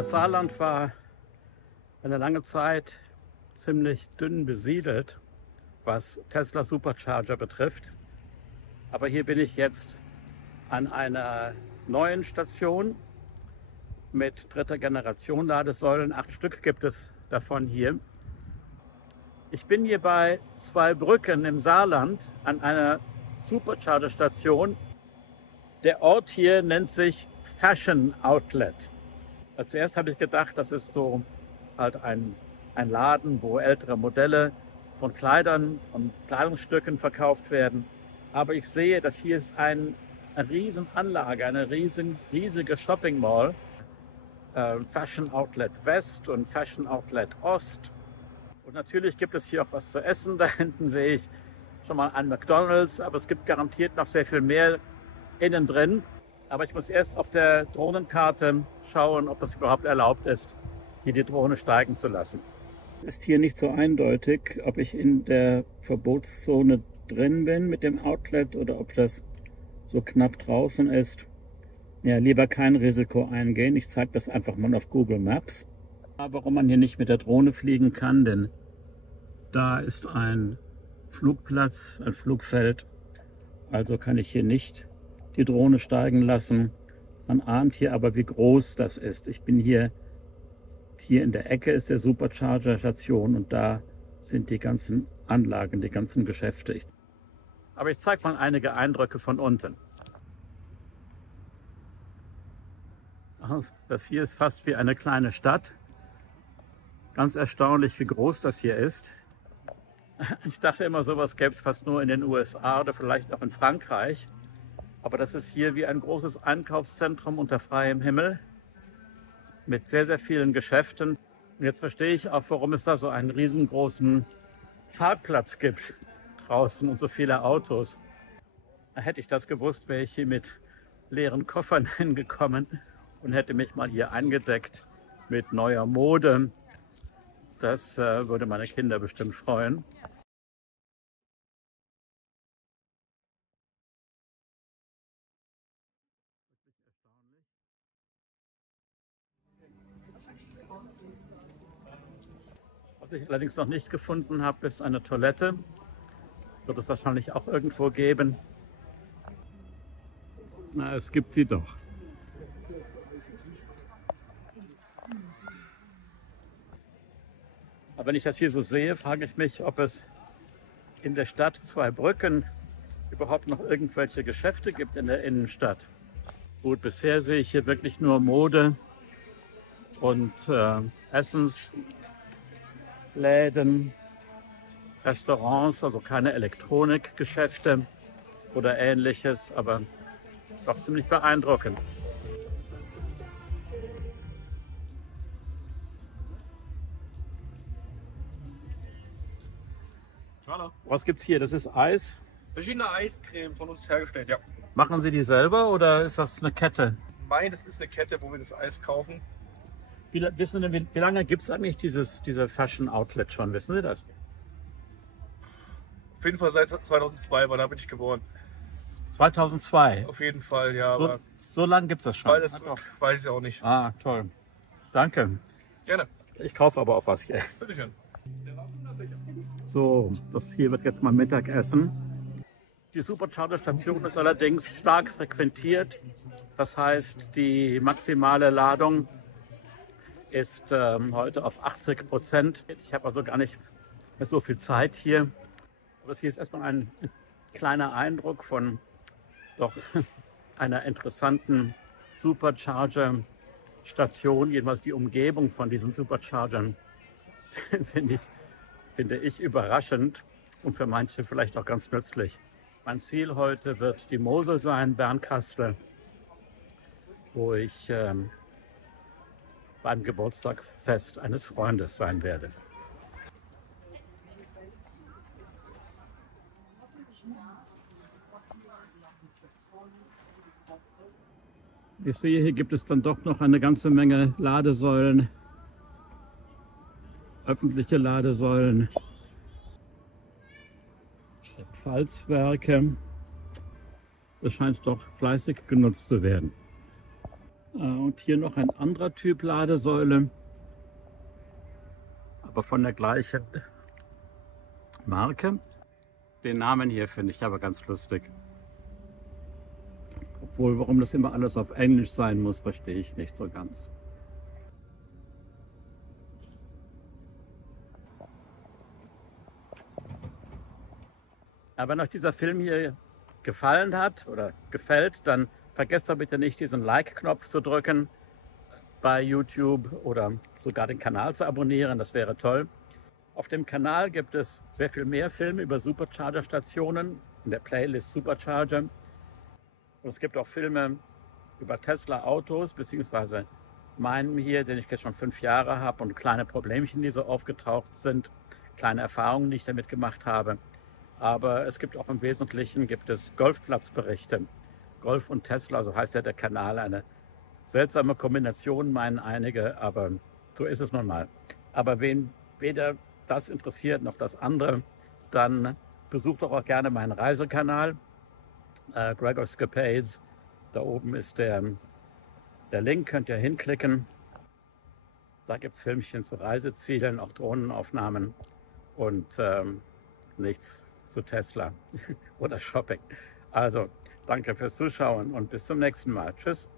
Das Saarland war eine lange Zeit ziemlich dünn besiedelt, was Tesla Supercharger betrifft. Aber hier bin ich jetzt an einer neuen Station mit dritter Generation Ladesäulen. 8 Stück gibt es davon hier. Ich bin hier bei Zweibrücken im Saarland an einer Supercharger-Station. Der Ort hier nennt sich Fashion Outlet. Zuerst habe ich gedacht, das ist so halt ein Laden, wo ältere Modelle von Kleidern und Kleidungsstücken verkauft werden. Aber ich sehe, dass hier ist eine Riesenanlage, eine riesige Shopping Mall. Fashion Outlet West und Fashion Outlet Ost. Und natürlich gibt es hier auch was zu essen. Da hinten sehe ich schon mal ein McDonald's, aber es gibt garantiert noch sehr viel mehr innen drin. Aber ich muss erst auf der Drohnenkarte schauen, ob das überhaupt erlaubt ist, hier die Drohne steigen zu lassen. Ist hier nicht so eindeutig, ob ich in der Verbotszone drin bin mit dem Outlet oder ob das so knapp draußen ist. Ja, lieber kein Risiko eingehen. Ich zeige das einfach mal auf Google Maps. Warum man hier nicht mit der Drohne fliegen kann, denn da ist ein Flugplatz, ein Flugfeld. Also kann ich hier nicht die Drohne steigen lassen. Man ahnt hier aber, wie groß das ist. Ich bin hier in der Ecke ist der Supercharger-Station und da sind die ganzen Anlagen, die ganzen Geschäfte. Aber ich zeige mal einige Eindrücke von unten. Das hier ist fast wie eine kleine Stadt. Ganz erstaunlich, wie groß das hier ist. Ich dachte immer, sowas gäbe es fast nur in den USA oder vielleicht auch in Frankreich. Aber das ist hier wie ein großes Einkaufszentrum unter freiem Himmel mit sehr, sehr vielen Geschäften. Und jetzt verstehe ich auch, warum es da so einen riesengroßen Parkplatz gibt draußen und so viele Autos. Hätte ich das gewusst, wäre ich hier mit leeren Koffern hingekommen und hätte mich mal hier eingedeckt mit neuer Mode. Das würde meine Kinder bestimmt freuen. Was ich allerdings noch nicht gefunden habe, ist eine Toilette. Wird es wahrscheinlich auch irgendwo geben. Na, es gibt sie doch. Aber wenn ich das hier so sehe, frage ich mich, ob es in der Stadt Zweibrücken überhaupt noch irgendwelche Geschäfte gibt in der Innenstadt. Gut, bisher sehe ich hier wirklich nur Mode und Essensläden, Restaurants, also keine Elektronikgeschäfte oder ähnliches, aber doch ziemlich beeindruckend. Hallo. Was gibt's hier? Das ist Eis. Verschiedene Eiscreme von uns hergestellt, ja. Machen Sie die selber oder ist das eine Kette? Nein, das ist eine Kette, wo wir das Eis kaufen. Wissen Sie, wie lange gibt es eigentlich diese Fashion Outlet schon? Wissen Sie das? Auf jeden Fall seit 2002, weil da bin ich geboren. 2002? Auf jeden Fall, ja. So lange gibt es das schon? Weil das weiß ich auch nicht. Ah, toll. Danke. Gerne. Ich kaufe aber auch was hier. Bitteschön. So, das hier wird jetzt mal Mittagessen. Die Supercharger-Station ist allerdings stark frequentiert. Das heißt, die maximale Ladung ist heute auf 80%. Ich habe also gar nicht mehr so viel Zeit hier. Aber das hier ist erstmal ein kleiner Eindruck von doch einer interessanten Supercharger-Station. Jedenfalls die Umgebung von diesen Superchargern finde ich überraschend und für manche vielleicht auch ganz nützlich. Mein Ziel heute wird die Mosel sein, Bernkastel, wo ich beim Geburtstagsfest eines Freundes sein werde. Ich sehe, hier gibt es dann doch noch eine ganze Menge Ladesäulen, öffentliche Ladesäulen, Pfalzwerke. Das scheint doch fleißig genutzt zu werden. Und hier noch ein anderer Typ Ladesäule, aber von der gleichen Marke. Den Namen hier finde ich aber ganz lustig. Obwohl, warum das immer alles auf Englisch sein muss, verstehe ich nicht so ganz. Aber wenn euch dieser Film hier gefallen hat oder gefällt, dann vergesst doch bitte nicht, diesen Like-Knopf zu drücken bei YouTube oder sogar den Kanal zu abonnieren. Das wäre toll. Auf dem Kanal gibt es sehr viel mehr Filme über Supercharger-Stationen in der Playlist Supercharger. Und es gibt auch Filme über Tesla-Autos, beziehungsweise meinen hier, den ich jetzt schon 5 Jahre habe und kleine Problemchen, die so aufgetaucht sind, kleine Erfahrungen, die ich damit gemacht habe. Aber es gibt auch im Wesentlichen Golfplatzberichte. Golf und Tesla, so heißt ja der Kanal, eine seltsame Kombination, meinen einige, aber so ist es nun mal. Aber wen weder das interessiert noch das andere, dann besucht doch auch gerne meinen Reisekanal, Gregorscapades. Da oben ist der Link, könnt ihr hinklicken. Da gibt es Filmchen zu Reisezielen, auch Drohnenaufnahmen und nichts zu Tesla oder Shopping. Also, danke fürs Zuschauen und bis zum nächsten Mal. Tschüss.